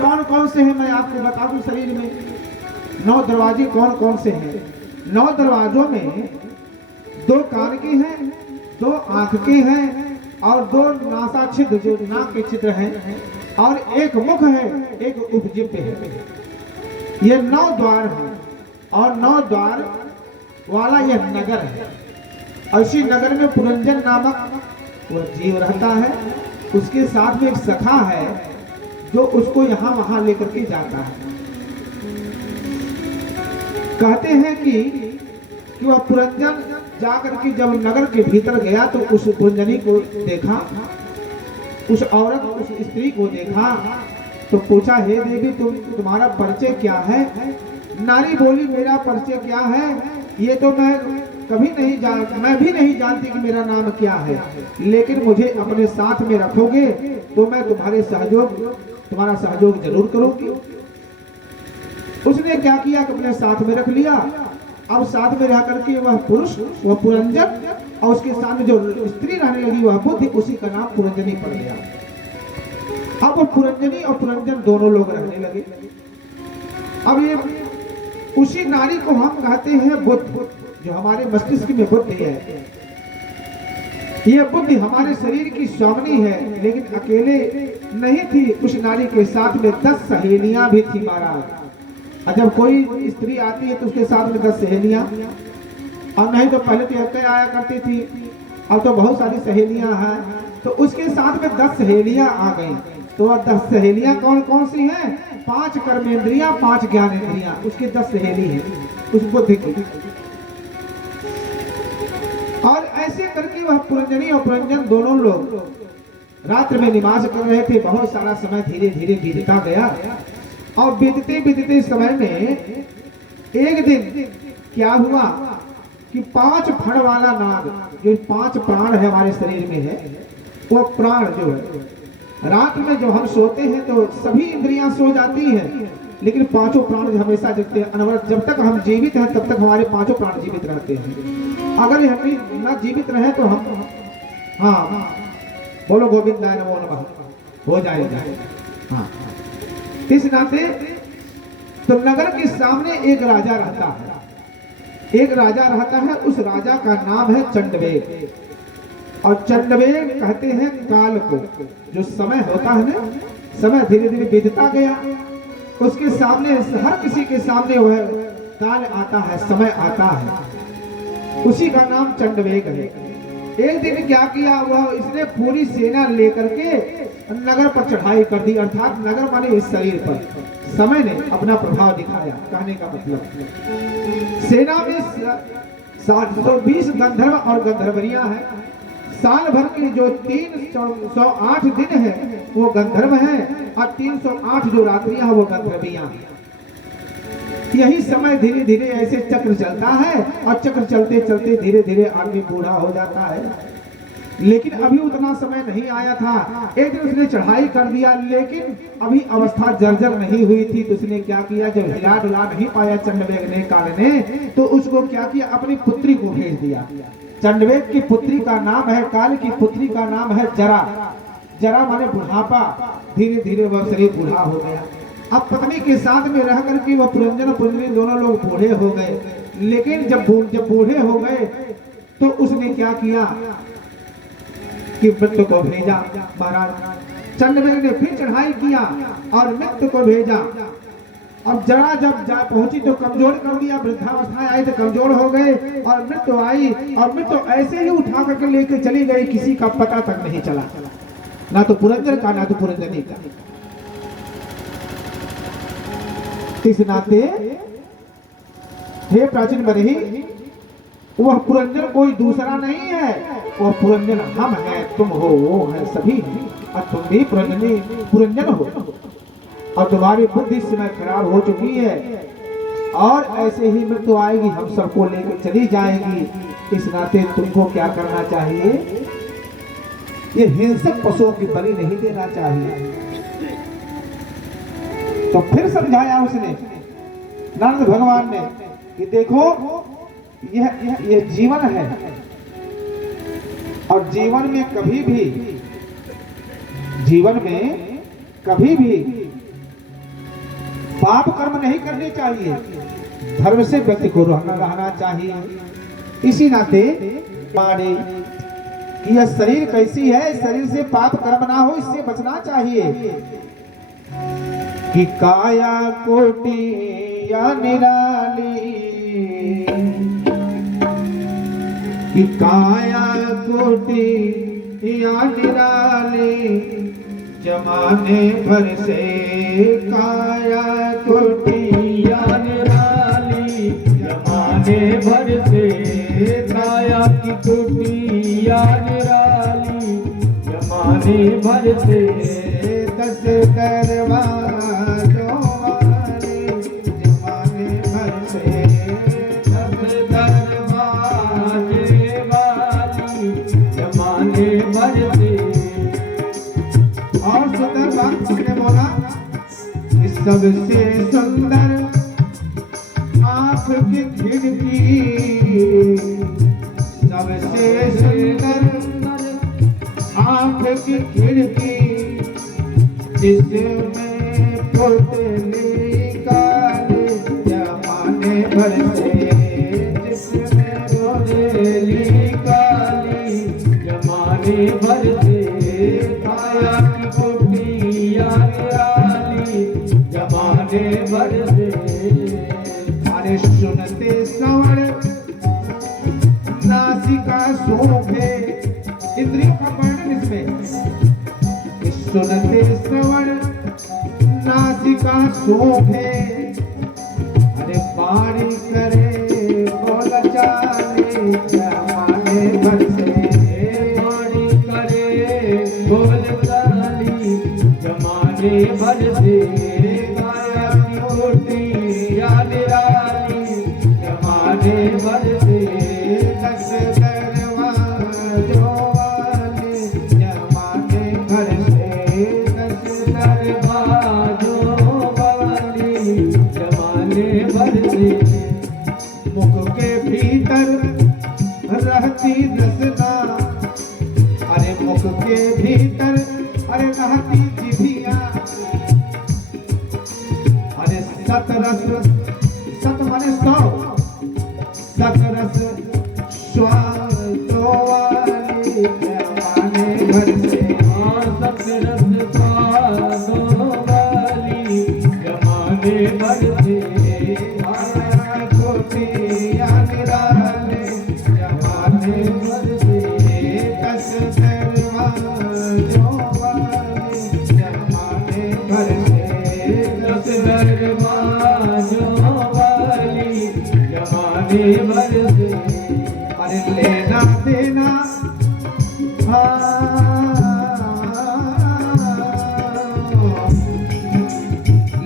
कौन कौन से हैं मैं आपको बता दूं। शरीर में 9 दरवाजे कौन कौन से हैं। 9 दरवाजों में 2 कान के हैं, 2 आंख के हैं और 2 नासा छिद्र जो नाक के छिद्र हैं और 1 मुख है, 1 उपजिह्व है। ये 9 द्वार हैं और 9 द्वार वाला यह नगर है। और इसी नगर में पुरंजन नामक वह जीव रहता है। उसके साथ में एक सखा है जो उसको यहाँ वहां लेकर के जाता है। कहते हैं कि वह पुरंजन जाकर के जब नगर के भीतर गया तो उस पुरंजनी को देखा, उस औरत उस स्त्री को देखा तो पूछा, हे देवी तुम्हारा परिचय क्या है। नारी बोली, मेरा परिचय क्या है ये तो मैं भी नहीं जानती कि मेरा नाम क्या है, लेकिन मुझे अपने साथ में रखोगे तो मैं तुम्हारा सहयोग जरूर करूंगी। उसने क्या किया कि अपने साथ में रख लिया। अब साथ में रह करके वह पुरुष, वह पुरंजन और उसके सामने जो स्त्री रहने लगी वह बुद्धि, उसी का नाम पुरंजनी पड़ गया। अब वो पुरंजनी और पुरंजन दोनों लोग रहने लगे। अब ये उसी नारी को हम कहते हैं बुद्धि, जो हमारे मस्तिष्क में बुद्धि है। ये बुद्धि हमारे शरीर की स्वामिनी है, लेकिन अकेले नहीं थी। उस नारी के साथ में 10 सहेलियां भी थी महाराज। और जब कोई स्त्री आती है तो उसके साथ में 10 सहेलियां, और नहीं तो पहले तो एक आया करती थी, अब तो बहुत सारी सहेलियां हैं। तो उसके साथ में 10 सहेलियां आ गई। तो वह 10 सहेलियां कौन कौन सी हैं? 5 कर्मेंद्रियां, 5 ज्ञानेंद्रियां, उसकी 10 सहेली है उस बुद्धि की। और ऐसे करके वह पुरंजनी और पुरंजन दोनों लोग रात्र में निवास कर रहे थे। बहुत सारा समय धीरे धीरे बीतता गया और बीतते समय में एक दिन क्या हुआ कि 5 फण वाला नाग, जो 5 प्राण है हमारे शरीर में है, वो प्राण जो है, रात में जब हम सोते हैं तो सभी इंद्रियां सो जाती हैं, लेकिन 5 प्राण हमेशा जगते हैं। अनवरत जब तक हम जीवित हैं तब तक हमारे 5 प्राण जीवित रहते हैं। अगर हम न जीवित रहे तो हम बोलो गोविंदाय नमो नमः हो जाएगा। हाँ, इस नाते तो नगर के सामने एक राजा रहता है। उस राजा का नाम है चंडवेग। और चंडवेग कहते हैं काल को, जो समय होता है ना, समय धीरे धीरे बीतता गया। उसके सामने हर किसी के सामने वह काल आता है, समय आता है, उसी का नाम चंडवेग है। एक दिन क्या किया वह, इसने पूरी सेना लेकर के नगर पर चढ़ाई कर दी, अर्थात नगर माने इस शरीर पर समय ने अपना प्रभाव दिखाया। कहने का मतलब सेना में 720 गंधर्व और गंधर्वरियां हैं। साल भर के जो 308 दिन है वो गंधर्व हैं और 308 जो रात्रियां हैं वो गंधर्वियां हैं। यही समय धीरे धीरे ऐसे चक्र चलता है और चक्र चलते चलते धीरे धीरे आदमी बूढ़ा हो जाता है। लेकिन अभी उतना समय नहीं आया था। एक दिन उसने चढ़ाई कर दिया, लेकिन अभी अवस्था जर्जर नहीं हुई थी। तो उसने क्या किया, जब हिला डुला नहीं पाया चंडवेग ने, काल ने, तो उसको क्या किया, अपनी पुत्री को भेज दिया। चंडवेग की पुत्री का नाम है, काल की पुत्री का नाम है जरा। जरा माने बुढ़ापा। धीरे धीरे वह शरीर बूढ़ा हो गया। अब पत्नी के साथ में रह करके वह पुरंजन और पुरंजनी दोनों लोग बूढ़े हो गए। लेकिन जब बूढ़े हो गए तो उसने क्या किया कि मृत्यु को भेजा। महाराज चंडवेग ने फिर चढ़ाई किया और मृत्यु को भेजा। अब जरा जब जा पहुंची तो कमजोर कर दिया, वृद्धावस्था आई तो कमजोर हो गए और मृत्यु आई। और मृत्यु ऐसे ही उठा करके लेके चली गई, किसी का पता तक नहीं चला, ना तो पुरंजन का ना तो पुरंजनी का। इस नाते हे प्राचीन बरही, वह पुरंजन कोई दूसरा नहीं है, वह पुरंजन हम हैं, तुम हो, वो है, सभी हैं। और तुम भी पुरंजन हो और तुम्हारी बुद्धि इस समय खराब हो चुकी है और ऐसे ही मृत्यु आएगी, हम सबको लेकर चली जाएगी। इस नाते तुमको क्या करना चाहिए, ये हिंसक पशुओं की बलि नहीं देना चाहिए। तो फिर समझाया उसने, नारद भगवान ने, कि देखो यह जीवन है और जीवन में कभी भी पाप कर्म नहीं करने चाहिए, धर्म से व्यक्ति को रहना चाहिए। इसी नाते हमारे कि यह शरीर कैसी है, शरीर से पाप कर्म ना हो, इससे बचना चाहिए। कि काया कोटि या निराली, कि काया कोटि या निराली, जमाने भर से काया कोटि या निराली, जमाने भर से काया की कोटि या निराली, जमाने भर से दस दरवाजों वाले, जमाने भर से दस दरवाजे वाली, जमाने भर से। और सुंदर बात उसने बोला कि सबसे सुंदर आपकी खिड़की, सबसे सुंदर आपकी खिड़की, जिसमें पुतली काली, जमाने भर से जिसमें पुतली काली, जमाने भर से काया की कोटि या निराली, जमाने भर से। अरे सुनते श्रवण नासिका शोभे, इंद्रियों का वर्णन इसमें, सुनते श्रवण नासिका शोभे, अरे बारी करे बोल चाले, जमाने भर से बारी करे बोल चाली, जमाने भर से काया की कोटि या निराली, जमाने भर से दस दरवाजों वाले, जमाने भर से दस दरवाजों वाली, जमाने भर से। मुख के भीतर रहती रसना, अरे मुख के भीतर अरे रहती जिभिया, अरे सतरस, सत माने सौ, सतरस स्वाद वाली, जमाने भर से सतरस स्वाद वाली, जमाने भर से काया कोटि या निराली, जमाने भर से दस दरवाजों वाली, जमाने भर से दस दरवाजों वाली, जमाने भर से। अरे लेना देना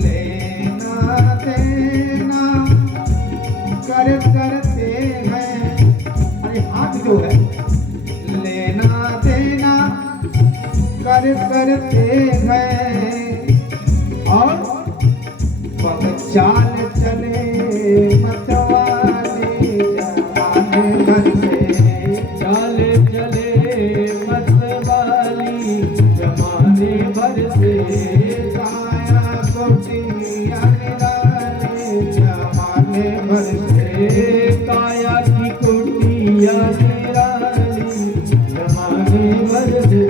लेना देना करते हैं, अरे हाथ जो है लेना देना करते हैं, और पग चाल चले मतवाले, जमाने भर से चाल चले मतवाली, जमाने भर से काया कोटि या निराली, जमाने भर से काया की कोटि या निराली, जमाने भर से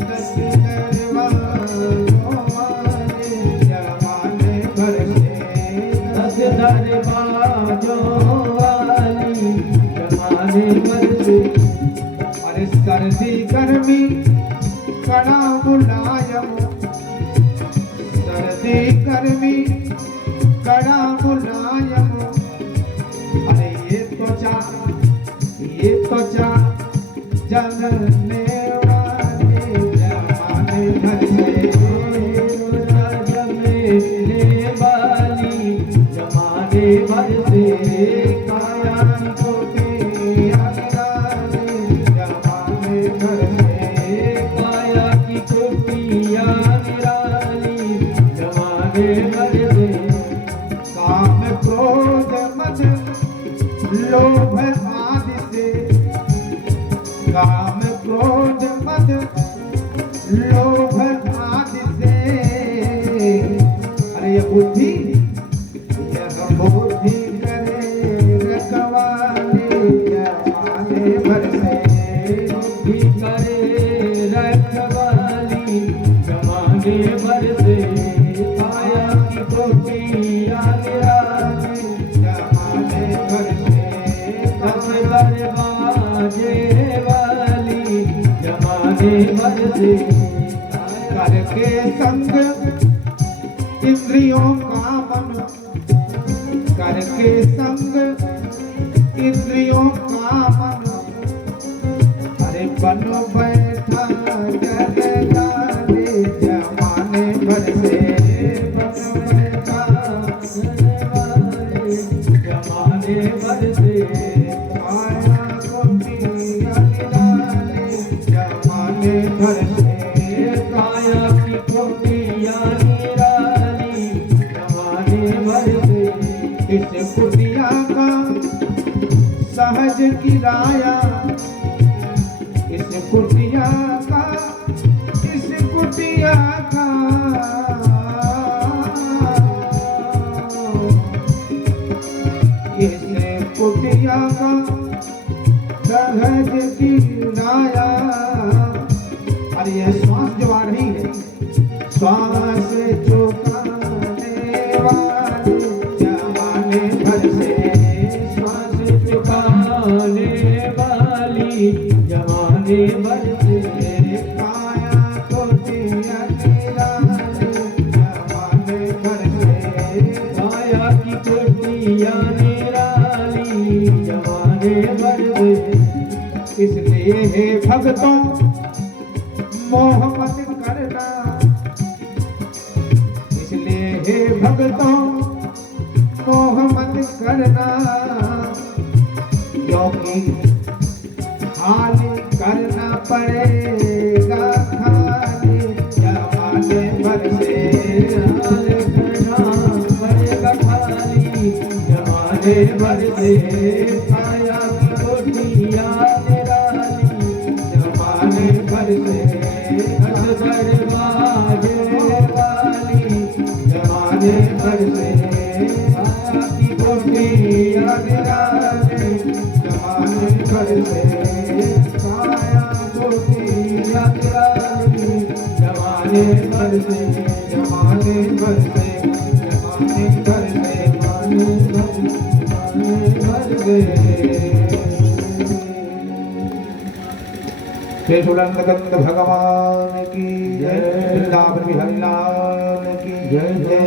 दस दरवाजों वाले, जमाने भर से दस दरवाजों वाली, जमाने भर से। अरे सर्दी गर्मी कड़ा मुलायम, सर्दी गर्मी कड़ा मुलायम, अरे ये त्वचा जलने वाले, जमाने भर से जलने वाली, जमाने भर से काया की कोटि या निराली, जमाने भर से काया की कोटि या निराली, जमाने भर से। काम क्रोध मद लोभ आदि से, काम क्रोध मद लोभ आदि से, अरे ये बुद्धि यह बुद्धि करे रखवाली जमाने भर से बुद्धि करे रखवाली जमाने भर से काया की कोटिया निराली जमाने भर से बाजे वाली जमाने भर से करके संग इंद्रियों का मन करके संग इंद्रियों का मन अरे बन बैठा जग जाने जमाने भर से बन बैठा जमाने भर से आया कोटिया निराले जमाने भर से काया की कोटिया निराली जमाने भर से इस कुटिया का सहज किराया इस कुटिया का इस कुटिया का इस कुटिया का सहज किराया। अरे ये श्वास जो आ रही है श्वास चुकाने वाली जमाने भर से श्वास चुकाने वाली जमाने भर से काया कोटिया निराली जमाने भर से काया की कोटिया निराली जमाने भर से इसलिए हे भक्तों मोह मत करना इसलिए हे भक्तों मोह मत करना क्योंकि हानि करना पड़ेगा खाली जमाने भर से हाल करना पड़ेगा खाली जमाने भर से काया की कोटिया निराली जमाने भर से बाजे वाली जमाने भर से काया की कोटिया निराली जमाने भर से काया कोटिया निराली जमाने भर से जमाने भर से जमाने भर से जमाने भर से श्री झूलनंद भगवान की जय वृंदावन बिहारी लाल की जय जय।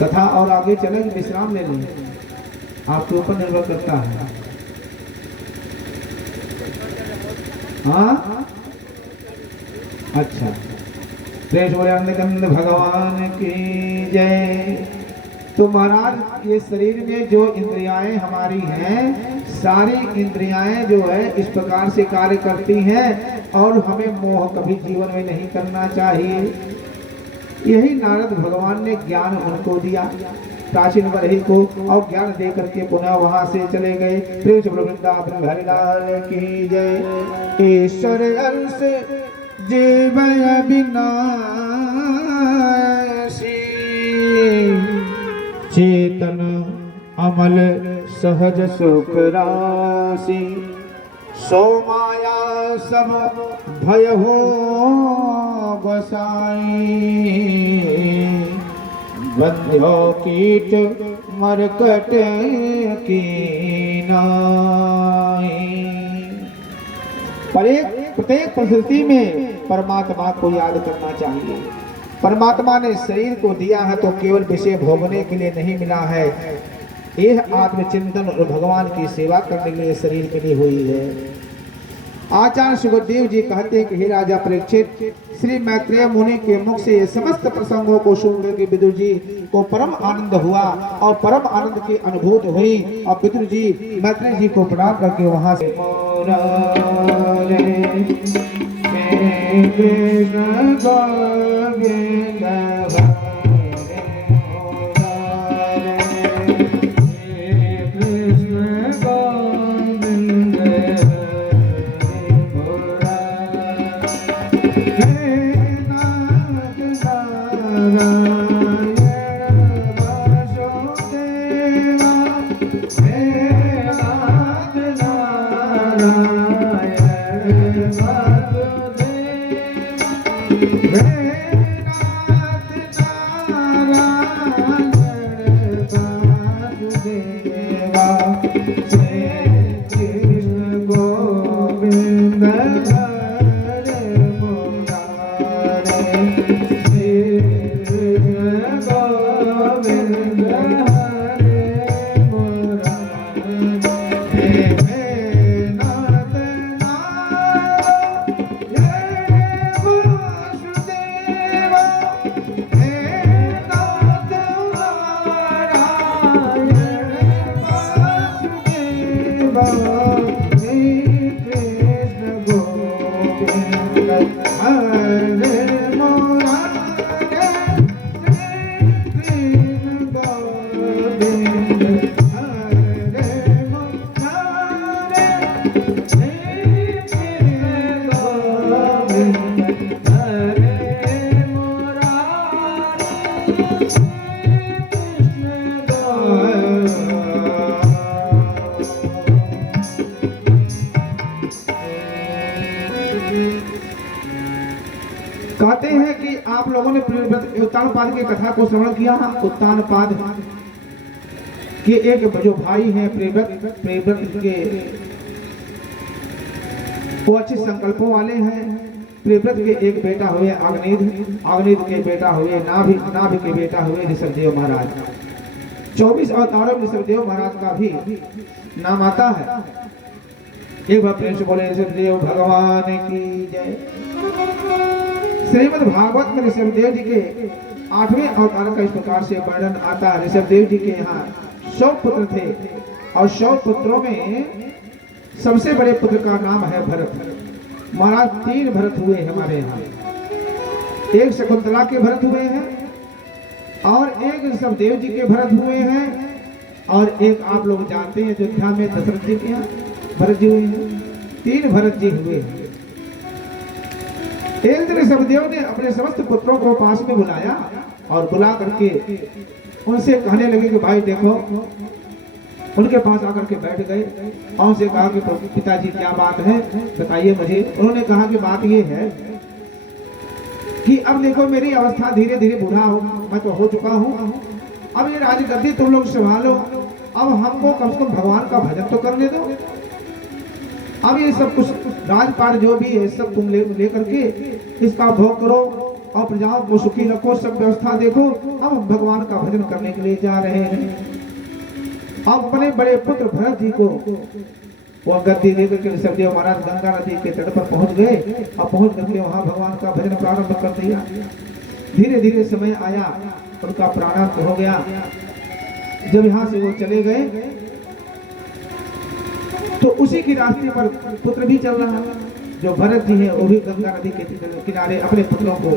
कथा और आगे चलेंगे विश्राम ले लें आपके ऊपर निर्भर करता है। हाँ अच्छा श्री झूलनंद भगवान की जय। तो महाराज ये शरीर में जो इंद्रियाएं हमारी हैं सारी इंद्रियाएं जो है इस प्रकार से कार्य करती हैं और हमें मोह कभी जीवन में नहीं करना चाहिए। यही नारद भगवान ने ज्ञान उनको दिया प्राचीन बरही को और ज्ञान दे करके पुनः वहां से चले गए। प्रेम से वृंदावन हरि लाल की जय। ईश्वर अंश जीव अविनाशी चेतन अमल सहज सुख राशि सो माया सब भय हो गोसाई बंध्यो कीट मरकट की नाई। प्रत्येक परिस्थिति में परमात्मा को याद करना चाहिए। परमात्मा ने शरीर को दिया है तो केवल विषय भोगने के लिए नहीं मिला है, यह आत्मचिंतन और भगवान की सेवा करने के लिए शरीर के लिए हुई है। आचार्य सुखदेव जी कहते हैं कि हे राजा परीक्षित, श्री मैत्रेय मुनि के मुख से ये समस्त प्रसंगों को सुनकर के विदुर जी को परम आनंद हुआ और परम आनंद की अनुभूति हुई और विदुर जी मैत्रेय जी को प्रणाम करके वहां से कहते हैं कि आप लोगों ने उत्तानपाद की कथा को श्रवण किया है। उत्तानपाद के एक जो भाई हैं प्रियव्रत के, वो अच्छे संकल्पों वाले हैं। प्रियव्रत के एक बेटा हुए अग्निध के बेटा हुए नाभि के बेटा हुए ऋषभदेव महाराज। 24 अवतारों में ऋषभदेव महाराज का भी नाम आता है। एक बार प्रेम से बोले ऋषभदेव भगवान की जय। श्रीमद् भागवत में ऋषभदेव जी के 8वें अवतार का इस प्रकार से वर्णन आता है। ऋषभदेव जी के यहाँ 100 पुत्र थे और 100 पुत्रों में सबसे बड़े पुत्र का नाम है भरत। महाराज 3 भरत हुए हमारे यहाँ। एक शकुंतला के भरत हुए हैं और एक ऋषभदेव जी के भरत हुए हैं और एक आप लोग जानते हैं अयोध्या में दशरथ जी के यहाँ भरत जी हुए हैं। 3 भरत जी हुए हैं। एक दिन ऋषभदेव ने अपने समस्त पुत्रों को पास में बुलाया और बुला करके उनसे कहने लगे कि भाई देखो। उनके पास आकर के बैठ गए और उनसे कहा कि पिताजी क्या बात है बताइए मुझे। उन्होंने कहा कि बात ये है कि अब देखो मेरी अवस्था धीरे धीरे बूढ़ा हो, मैं तो हो चुका हूँ। अब ये राजगद्दी तुम लोग संभालो। अब हमको कम से कम भगवान का भजन तो करने दो। अब ये सब कुछ राजपाट जो भी है सब तुम ले करके इसका भोग करो और प्रजाओं को सुखी रखो, सब व्यवस्था देखो। हम भगवान का भजन करने के लिए जा रहे हैं। अब अपने बड़े पुत्र भरत जी को वो गद्दी देकर के ऋषभदेव महाराज गंगा नदी के तट पर पहुंच गए और पहुंच करके वहां भगवान का भजन प्रारंभ कर दिया। धीरे धीरे समय आया, उनका प्राणांत हो गया। जब यहाँ से वो चले गए तो उसी के रास्ते पर पुत्र भी चल रहा है। जो भरत जी है वो भी गंगा नदी के किनारे अपने पुत्रों को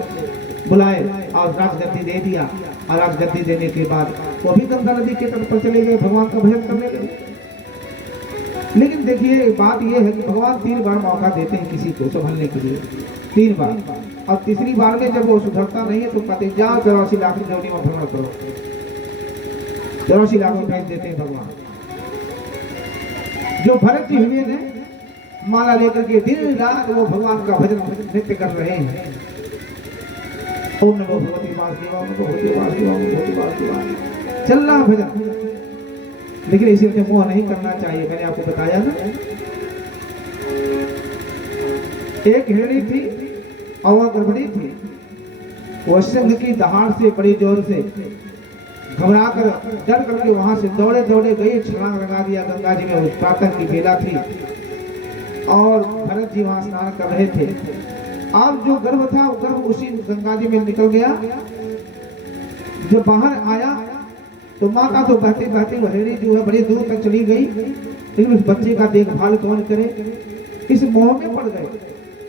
बुलाए और राजगद्दी दे दिया। और राजगद्दी देने के बाद वो भी गंगा नदी के तट पर चले गए, भगवान का भजन करने लगे। लेकिन देखिए बात ये है कि भगवान 3 बार मौका देते हैं किसी को संभलने के लिए, 3 बार। और तीसरी बार में जब वो सुधरता नहीं है तो कहते जाओ 84 लाख जोड़ी में भ्रमण करो। 84 लाख में भेज देते हैं भगवान। जो भरत जी हुए ने माला लेकर के दिन रात वो भगवान का भजन नृत्य कर रहे हैं। ओम नमो भगवती वासुदेवाय, नमो भगवती वासुदेवाय, नमो भगवती वासुदेवाय चल रहा भजन। लेकिन इसी में मोह नहीं करना चाहिए। मैंने आपको बताया ना, एक हिरणी थी और वह गर्भणी थी। वह सिंह की दहाड़ से बड़ी जोर से घबरा कर डर करके वहां से दौड़े दौड़े गई, छलांग लगा दिया गंगा जी में। प्रातः की बेला थी और भरत जी वहां स्नान कर रहे थे। अब जो गर्भ था वो गर्भ उसी गंगा जी में निकल गया। जब बाहर आया तो माता तो बहते बहते हिरणी जो है बड़ी दूर तक चली गई। लेकिन उस बच्चे का देखभाल कौन करे, इस मोह में पड़ गए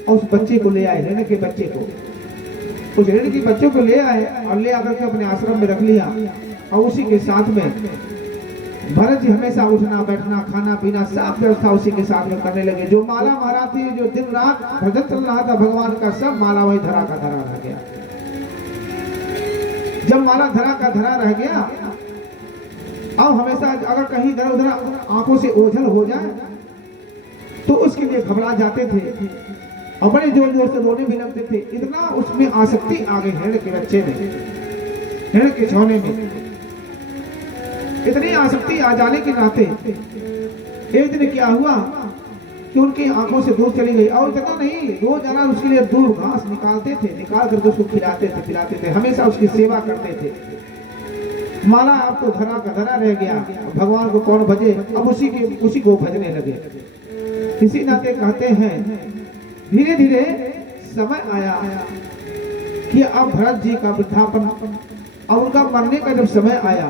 और उस बच्चे को ले आए, हिरणी के बच्चे को। उस हिरणी के बच्चे को ले आए और ले आकर के अपने आश्रम में रख लिया। और उसी के साथ में भरत जी हमेशा उठना बैठना खाना पीना सब व्यवस्था उसी के साथ में करने लगे। जो माला मारा थी, जो दिन रात भजन चल रहा था भगवान का, सब माला वही धरा का धरा रह गया। जब माला धरा का धरा रह गया, अब हमेशा अगर कहीं इधर उधर आंखों से ओझल हो जाए तो उसके लिए घबरा जाते थे। और बड़े जोर जोर से रोने भी लगते थे। इतना उसमें आसक्ति आ गई हिरण के बच्चे में, हिरण के छौने में इतनी आसक्ति आ जाने के नाते एक दिन क्या हुआ कि उनकी आंखों से दूर चली गई। और इतना नहीं, रोजाना उसके लिए दूर घास निकालते थे, निकाल करके उसको खिलाते थे, हमेशा उसकी सेवा करते थे। माना आपको धरा का धरा रह गया, भगवान को कौन भजे, अब उसी को भजने लगे। इसी नाते कहते हैं धीरे धीरे समय आया कि अब भरत जी का वृद्धापन और उनका मरने का जब समय आया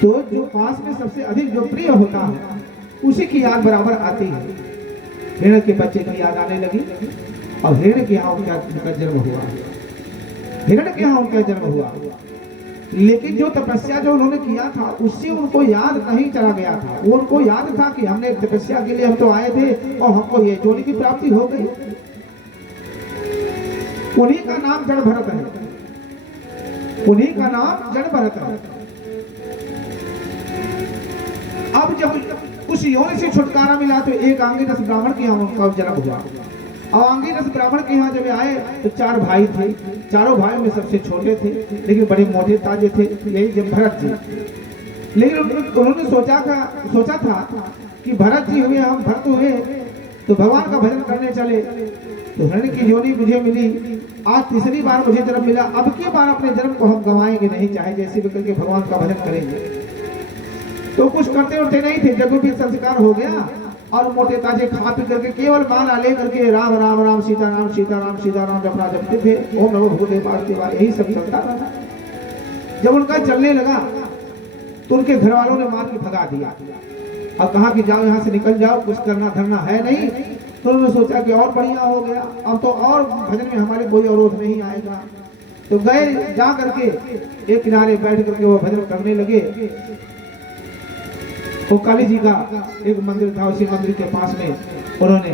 तो जो पास में सबसे अधिक जो प्रिय होता है उसी की याद बराबर आती है। हिरण के बच्चे की याद आने लगी और हिरण के यहाँ उनका जन्म हुआ, हिरण के यहाँ उनका जन्म हुआ। लेकिन जो तपस्या जो उन्होंने किया था उससे उनको याद नहीं चला गया था। वो उनको याद था कि हमने तपस्या के लिए हम तो आए थे और हमको ये जोड़ी की प्राप्ति हो गई। उन्हीं का नाम जड़ भरत है, उन्हीं का नाम जड़ भरत है। अब जब उस योनि से छुटकारा मिला तो एक आंगिरस ब्राह्मण के यहाँ उनका जन्म हुआ। और आंगिरस ब्राह्मण के यहाँ जब आए तो 4 भाई थे, चारों भाइयों में सबसे छोटे थे लेकिन बड़े मोटे ताजे थे, यही जब भरत जी। लेकिन उन्होंने सोचा था कि भरत जी हुए, हम भरत हुए तो भगवान का भजन करने चले। तो हिरण की योनि मुझे मिली, आज तीसरी बार मुझे जन्म मिला, अब की बार अपने जन्म को हम गंवाएंगे नहीं, चाहे जैसे भी करके भगवान का भजन करेंगे। तो कुछ करते उठते नहीं थे। जब भी संस्कार हो गया और मोटे ताजे खा पी करके केवल माला ले करके राम राम राम सीताराम सीताराम सीताराम जपना जपते थे, ओम नमो भगवते वासुदेवाय, यही सब चलता था। जब उनका चलने लगा तो उनके घर वालों ने मार के भगा दिया और कहा कि जाओ यहाँ से निकल जाओ, कुछ करना धरना है नहीं। तो उन्होंने सोचा कि और बढ़िया हो गया, अब तो और भजन में हमारे कोई अवरोध नहीं आएगा। तो गए, जा करके एक किनारे बैठ करके वो भजन करने लगे। वो काली जी का एक मंदिर था, उसी मंदिर के पास में उन्होंने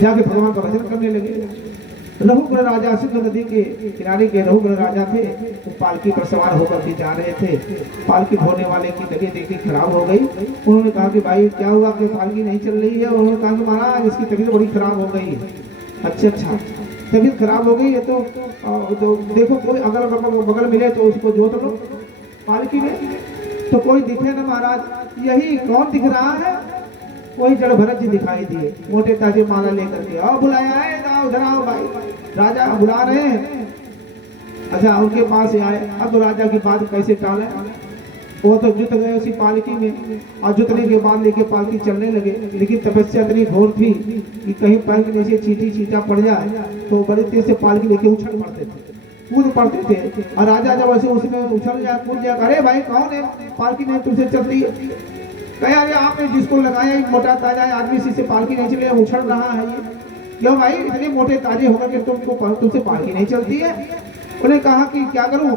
जाके भगवान का भजन करने लगे। रघुकुल राजा सिंधु नदी के किनारे के रघुकुल राजा थे, वो पालकी पर सवार होकर के जा रहे थे। पालकी ढोने वाले की तबीयत देखी खराब हो गई। उन्होंने कहा कि भाई क्या हुआ कि पालकी नहीं चल रही है? उन्होंने कहा कि महाराज इसकी तबीयत बड़ी खराब हो गई है। अच्छा, तबीयत खराब हो गई है तो देखो कोई अगल बगल मिले तो उसको जोत लो पालकी में। तो कोई दिखे ना महाराज। यही कौन दिख रहा है? वही जड़ भरत जी दिखाई दिए, मोटे ताजे माला लेकर के। और बुलाया है, उधर आओ भाई, राजा बुला रहे हैं। अच्छा, उनके पास आए। अब राजा की बात कैसे टाले? वो तो जुट गए उसी पालकी में और जुटने के बाद लेके पालकी चलने लगे। लेकिन तपस्या इतनी घोर थी कि कहीं पैर के नीचे चींटा पड़ जाए तो बड़े तेज से पालकी लेके उछल पड़ते थे, कूद पड़ते थे। और राजा जब ऐसे उसमें उछल जाए, कूद जाए, अरे भाई कौन है? पालकी नहीं तुमसे चलती है। कहा अरे आपने जिसको लगाया मोटा ताजा आदमी, इसी से पालकी नहीं चले, उछल रहा है ये। क्यों भाई इतने मोटे ताजे होकर के तुमसे पालकी नहीं चलती है? उन्हें कहा कि क्या करूं?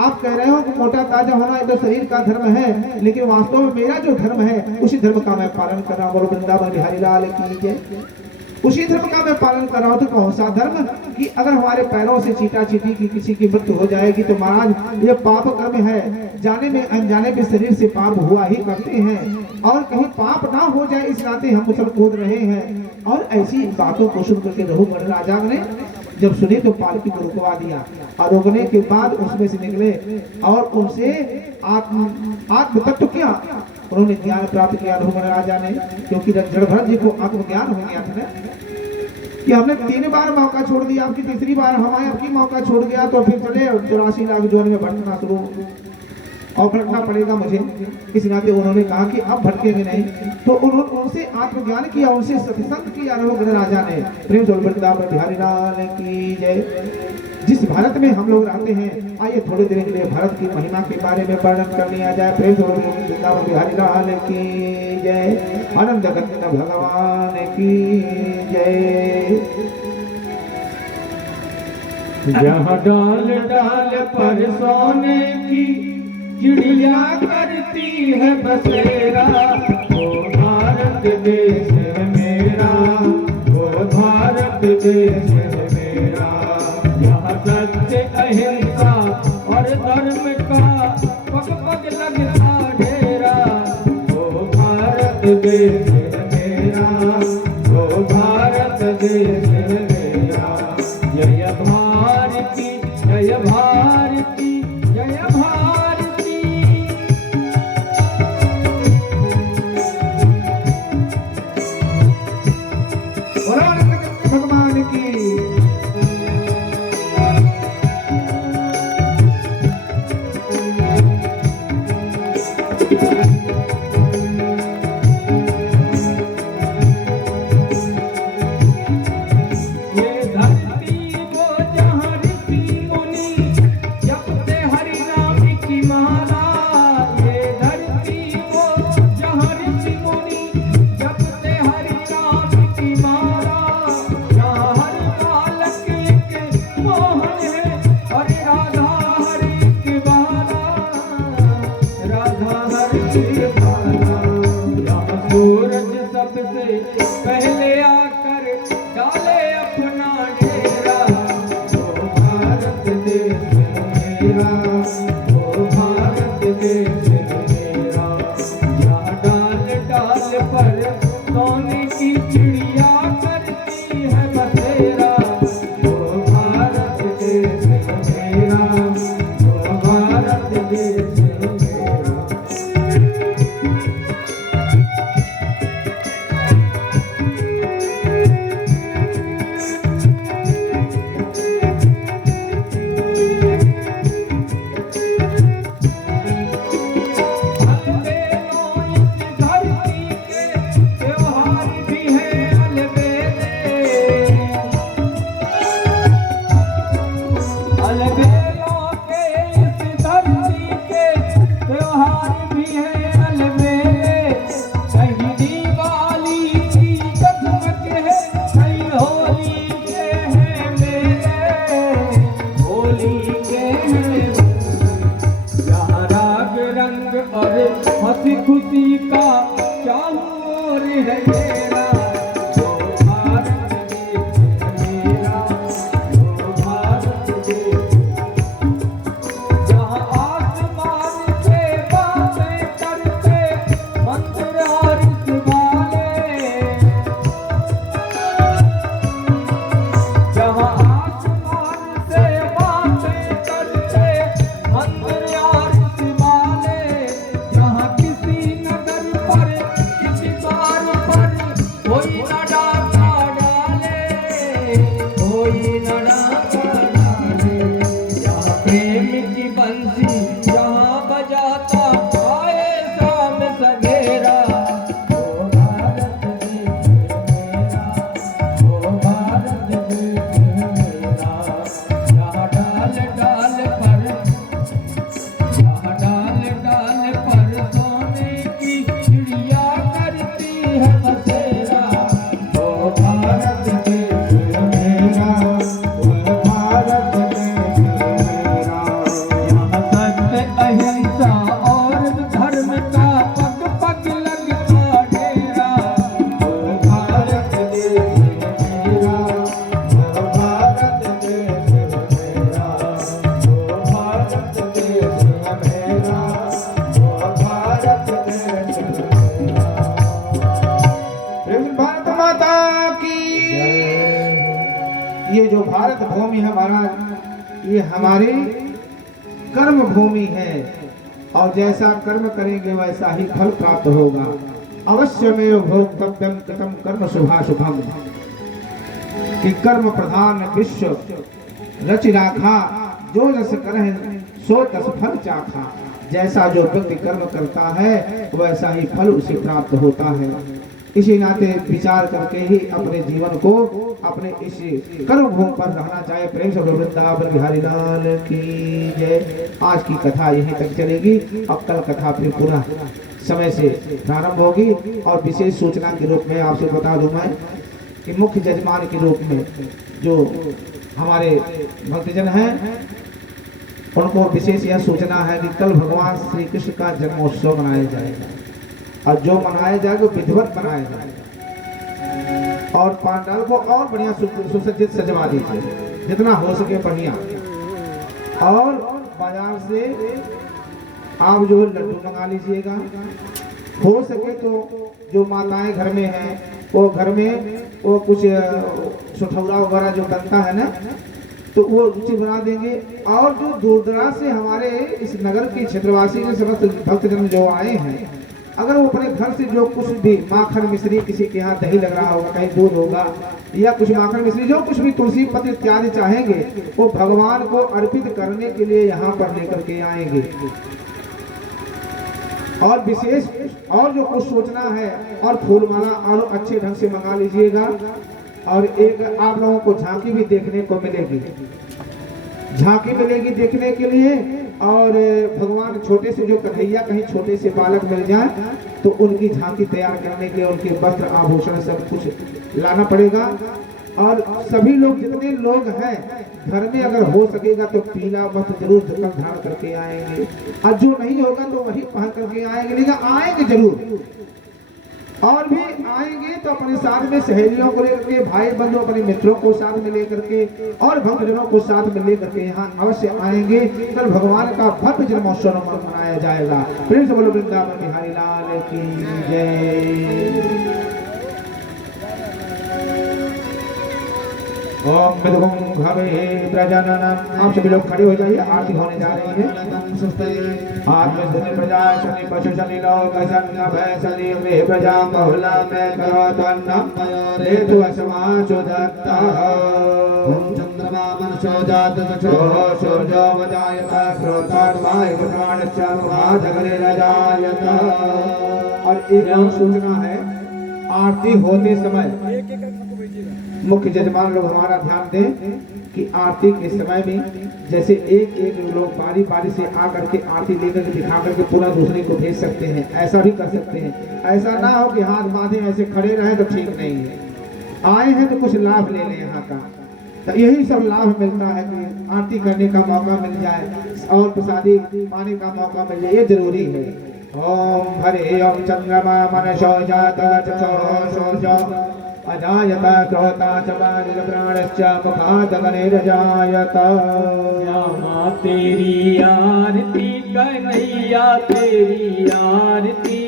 आप कह रहे हो कि मोटा ताजा होना ये तो शरीर का धर्म है, लेकिन वास्तव में मेरा जो धर्म है उसी धर्म का मैं पालन कर रहा हूँ। वृंदावन बिहारी लाल की जय। उसी धर्म का मैं पालन कर रहा हूँ। तो कौन सा धर्म? कि अगर हमारे पैरों से चीटा चीटी की किसी की मृत्यु हो जाएगी तो महाराज ये पाप कर्म है, जाने में अनजाने में शरीर से पाप हुआ ही करते हैं, और कहीं पाप ना हो जाए इस नाते हम उछल कूद रहे हैं। और ऐसी बातों को सुन करके रघुकुल राजा ने जब सुने तो पालकी को रुकवा दिया। और रोकने के बाद उसमें से निकले और उनसे आत्म तत्व किया, उन्होंने ज्ञान प्राप्त किया रघुकुल राजा ने। क्योंकि जड़ भरत जी को आत्मज्ञान हो गया था ना कि हमने 3 बार मौका छोड़ दिया, आपकी तीसरी बार हमारे आपकी मौका छोड़ गया तो फिर चले 84 लाख जोन में भटकना शुरू और भटकना पड़ेगा मुझे। इस नाते उन्होंने कहा कि अब भटकेंगे नहीं। तो उन्होंने उनसे आत्मज्ञान किया, उनसे सत्संग किया रघुकुल राजा ने। प्रेम से वृंदावन बिहारी लाल की जय। जिस भारत में हम लोग रहते हैं, आइए थोड़ी देर के लिए भारत की महिमा के बारे में वर्णन कर लिया जाए। प्रेम से वृंदावन बिहारी लाल की जय। आनंद गंग भगवान की जय। जहाँ डाल डाल पर सोने की चिड़िया करती है बसेरा, वो भारत देश है मेरा, वो भारत देश है मेरा। यहाँ सत्य अहिंसा और धर्म का पग पग लगता डेरा, वो भारत देश है मेरा। देश मेरा। जय भारती जय भारती जय भारती। भगवान की सूरज सबसे पहले आकर डाले अपना डेरा। ओ भारत देश मेरा, ओ भारत देश मेरा। यहाँ डाल डाल पर सोने की चिड़िया करती है बसेरा। ओ भारत देश मेरा, ओ भारत देश मेरा। हंसी खुशी का चाहूं और है मेरा। ओ भारत देश मेरा, ओ भारत देश। जहाँ आसमान से बातें करते मंत्र हर्ष वाले। जहाँ आसमान से बातें करते मंत्र हर्ष वाले। किसी नगर पर किसी द्वार पर कोई न डाका डाले, कोई न डाका डाले। यहाँ प्रेम की बंसी जहाँ बजाता आए शाम सवेरा। ओ भारत देश मेरा, ओ भारत देश मेरा। यहाँ डाल डाल पर, यहाँ डाल डाल पर सोने की चिड़िया करती है बसेरा। ओ भारत देश मेरा, ओ भारत देश मेरा। यहाँ सत्य अहिंसा और धर्म का पग पग लगता डेरा। ओ भारत देश मेरा, ओ भारत देश मेरा। ओ भारत देश मेरा, ओ भारत देश मेरा। भारत माता की। ये जो भारत भूमि है महाराज, ये हमारी कर्म भूमि है और जैसा कर्म करेंगे वैसा ही फल प्राप्त होगा। अवश्य में भोक्तव्यम कृतम कर्म शुभाशुभम। कि कर्म प्रधान विश्व रच राखा, जो जस करहि सो तस फल चाखा। जैसा जो व्यक्ति कर्म करता है वैसा ही फल उसे प्राप्त होता है। इसी नाते विचार करके ही अपने जीवन को अपने इस कर्म भूमि पर रहना चाहिए। प्रेम से वृंदावन बिहारी लाल की जय। आज की कथा यहीं तक चलेगी। अब कल कथा फिर पुनः समय से प्रारंभ होगी। और विशेष सूचना के रूप में आपसे बता दूं मैं कि मुख्य जजमान के रूप में जो हमारे भक्तजन हैं उनको विशेष यह सूचना है कि कल भगवान श्री कृष्ण का जन्मोत्सव मनाया जाएगा और जो मनाया जाएगा विधिवत मनाया जाएगा। और पंडाल को और बढ़िया सुसज्जित सजवा दीजिए जितना हो सके बढ़िया। और बाजार से आप जो लड्डू मंगा लीजिएगा, हो सके तो जो माताएं घर में हैं वो घर में वो कुछ सुठौरा वगैरह जो बनता है ना, तो वो रुचि बना देंगे। और जो दूर दराज से हमारे इस नगर के क्षेत्रवासी के समस्त भक्तजन जो आए हैं, अगर वो अपने घर से जो कुछ भी माखन मिश्री, किसी के यहाँ दही लग रहा होगा, कहीं दूध होगा, या कुछ माखन मिश्री जो कुछ भी तुलसी पत्र इत्यादि चाहेंगे, वो भगवान को अर्पित करने के लिए यहाँ पर लेकर के आएंगे। और विशेष और जो कुछ सोचना है, और फूल माला और अच्छे ढंग से मंगा लीजिएगा। और एक आप लोगों को झांकी भी देखने को मिलेगी, झांकी मिलेगी देखने के लिए। और भगवान छोटे से जो कन्हैया कहीं छोटे से बालक मिल जाए तो उनकी झांकी तैयार करने के लिए उनके वस्त्र आभूषण सब कुछ लाना पड़ेगा। और सभी लोग जितने लोग हैं घर में अगर हो सकेगा तो पीला वस्त्र जरूर धारण करके आएंगे, और जो नहीं होगा तो वही पहन करके आएंगे, लेकिन आएंगे जरूर। और भी आएंगे तो अपने साथ में सहेलियों को लेकर के, भाई बंधु अपने मित्रों को साथ में लेकर के, और भक्तजनों को साथ में लेकर के यहाँ अवश्य आएंगे। कल भगवान का भव्य जन्मोत्सव मनाया जाएगा। प्रेम से बोलो वृंदावन बिहारी लाल की जय। ओम मृदुगुं घवे प्रजननम। आप सभी लोग खड़े हो जाइए, आरती होने जा रही है। आत्म सुनि प्रजा शनि पशु शनि लोक शनि भय शनि मे प्रजा बहुला में करो तन्नम हेतु असमाचो दत्ता। ओम चंद्रमा मनसो जात तचो सूर्यो वजायत क्रोधार्वाय पुराणस्य महाजगरे रजायत। और एक और सूचना है, आरती होते समय मुख्य जजमान लोग हमारा ध्यान दें कि आरती के समय में जैसे एक एक लोग बारी बारी से आकर के आरती लेकर के दिखा करके पूरा दूसरे को भेज सकते हैं, ऐसा भी कर सकते हैं। ऐसा ना हो कि हाथ बांधे ऐसे खड़े रहे तो ठीक नहीं है। आए हैं तो कुछ लाभ ले लें यहाँ का, तो यही सब लाभ मिलता है कि आरती करने का मौका मिल जाए और प्रसादी पाने का मौका मिल जाए, ये जरूरी है। ओम हरे ओम चंद्रमा मनसो जात शौर्य अजायत क्रोधा चमानिल प्राणश्च मुखाद गणेरजायत। श्यामा तेरी आरती कन्हैया तेरी आरती,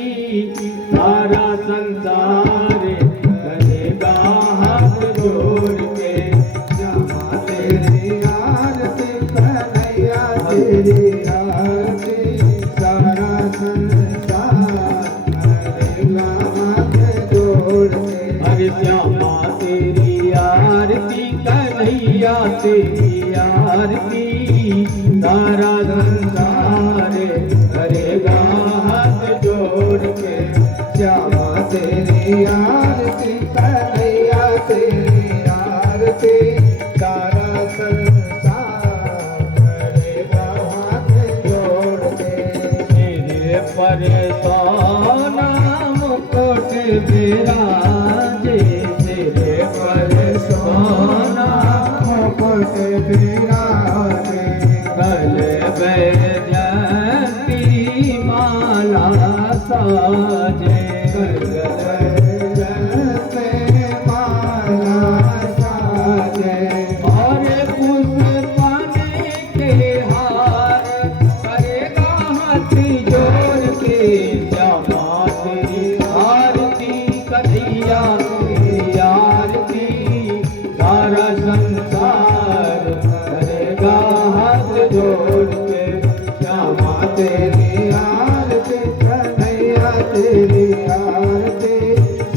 सारा संसार करेगा हाथ जोड़ के। श्यामा तेरी आरती कन्हैया तेरी आरती, सारा संसार करेगा हाथ जोड़ के। श्यामा तेरी आरती कन्हैया तेरी आरती, सारा संसार करेगा हाथ जोड़ के। श्यामा तेरी आरती कन्हैया तेरी आरती, सारा संसार करेगा हाथ जोड़ के। तेरे पर सोना मुकुट विराजे, तेरे पर सोना मुकुट विराजे, गले वैजयंती माला साजे। और पुष्पाने के हार करेगा हाथ जोड़ के। श्यामा तेरी आरती कन्हैया तेरी आरती, सारा संसार करेगा हाथ जोड़ के। श्यामा तेरी आरती कन्हैया तेरी आरती,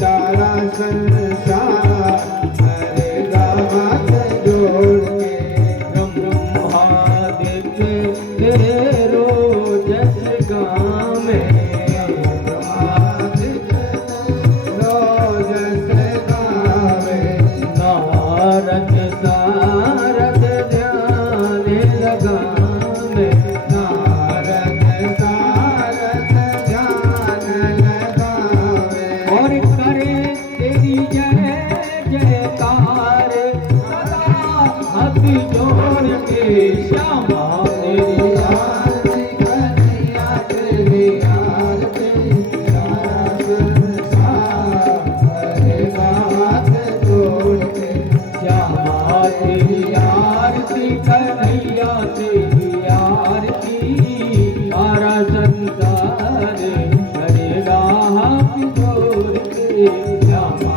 सारा संसार करेगा हाथ जोड़ के। ब्रह्मादित्य तेरे रोज गामे, रोज से गावे, नारद सारद ध्यान लगावे। नारद सारद ध्यान लगावे, और करे तेरी जय जयकार सदा हाथ जोड़ के। श्यामा तेरी आरती कन्हैया तेरी आरती, सारा संसार करेगा हाथ जोड़ के। श्यामा तेरी आरती कन्हैया तेरी आरती, सारा संसार करेगा हाथ जोड़ के। श्यामा